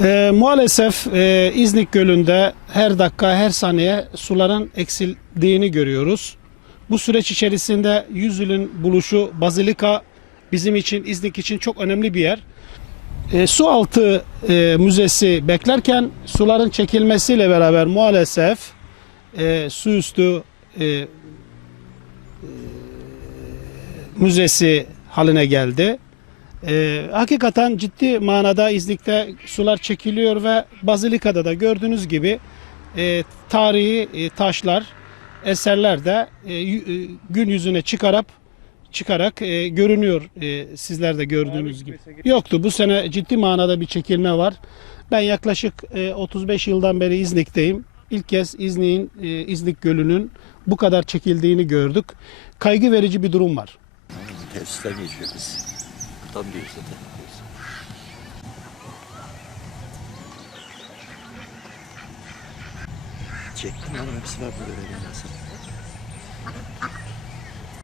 Ee, maalesef e, İznik Gölü'nde her dakika her saniye suların eksildiğini görüyoruz. Bu süreç içerisinde Yüzül'ün buluşu Bazilika bizim için İznik için çok önemli bir yer. E, su altı e, müzesi beklerken suların çekilmesiyle beraber maalesef e, su üstü e, e, müzesi haline geldi. E, hakikaten ciddi manada İznik'te sular çekiliyor ve Bazilika'da da gördüğünüz gibi e, tarihi e, taşlar, eserler de e, y- e, gün yüzüne çıkarıp çıkarak e, görünüyor e, sizler de gördüğünüz gibi. Yoktu bu sene ciddi manada bir çekilme var. Ben yaklaşık e, 35 yıldan beri İznik'teyim. İlk kez İznik'in e, İznik Gölü'nün bu kadar çekildiğini gördük. Kaygı verici bir durum var. Tesisten geçiyoruz. Allah'tan diyor zaten. Çektim ama hepsi var burada benim nasıl.